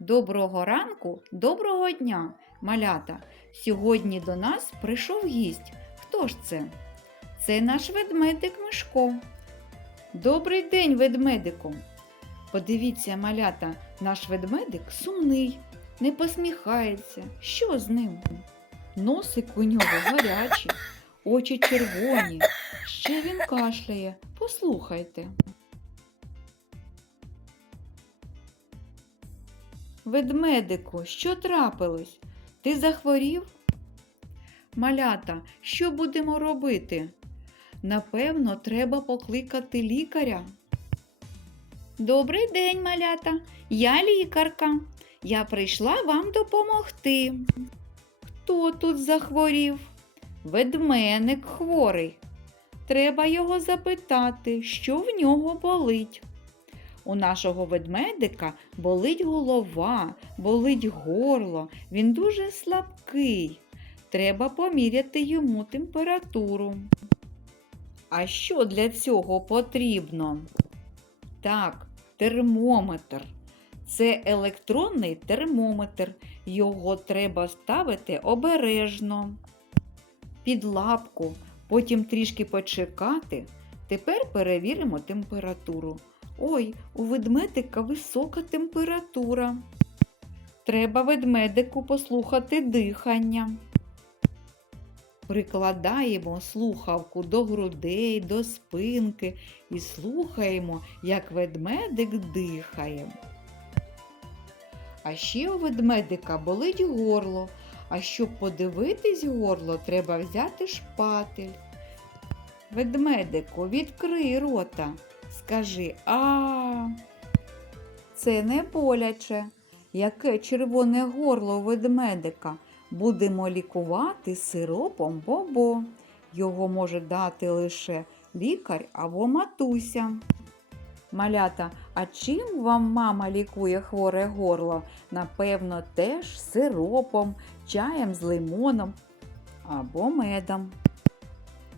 Доброго ранку, доброго дня, малята. Сьогодні до нас прийшов гість. Хто ж це? Це наш ведмедик Мишко. Добрий день, ведмедику. Подивіться, малята, наш ведмедик сумний, не посміхається. Що з ним? Носик у нього гарячий, очі червоні. Ще він кашляє. Послухайте. Ведмедику, що трапилось? Ти захворів? Малята, що будемо робити? Напевно, треба покликати лікаря. Добрий день, малята. Я лікарка. Я прийшла вам допомогти. Хто тут захворів? Ведменик хворий. Треба його запитати, що в нього болить. У нашого ведмедика болить голова, болить горло, він дуже слабкий. Треба поміряти йому температуру. А що для цього потрібно? Так, термометр. Це електронний термометр. Його треба ставити обережно. Під лапку, потім трішки почекати. Тепер перевіримо температуру. Ой, у ведмедика висока температура. Треба ведмедику послухати дихання. Прикладаємо слухавку до грудей, до спинки і слухаємо, як ведмедик дихає. А ще у ведмедика болить горло. А щоб подивитись горло, треба взяти шпатель. Ведмедику, відкрий рота. Скажи а. Це не боляче. Яке червоне горло ведмедика. Будемо лікувати сиропом бобо. Його може дати лише лікар або матуся. Малята, а чим вам мама лікує хворе горло? Напевно, теж сиропом, чаєм з лимоном або медом.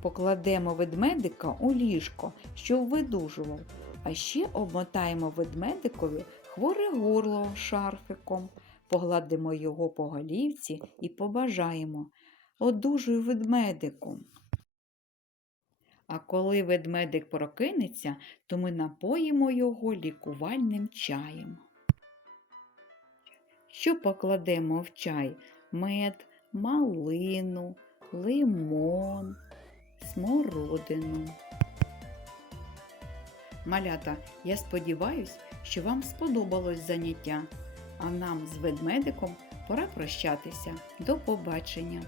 Покладемо ведмедика у ліжко, щоб видужував, а ще обмотаємо ведмедикові хворе горло шарфиком, погладимо його по голівці і побажаємо одужуй ведмедику. А коли ведмедик прокинеться, то ми напоїмо його лікувальним чаєм. Що покладемо в чай? Мед, малину, лимон, смородину. Малята, я сподіваюсь, що вам сподобалось заняття, а нам з ведмедиком пора прощатися. До побачення!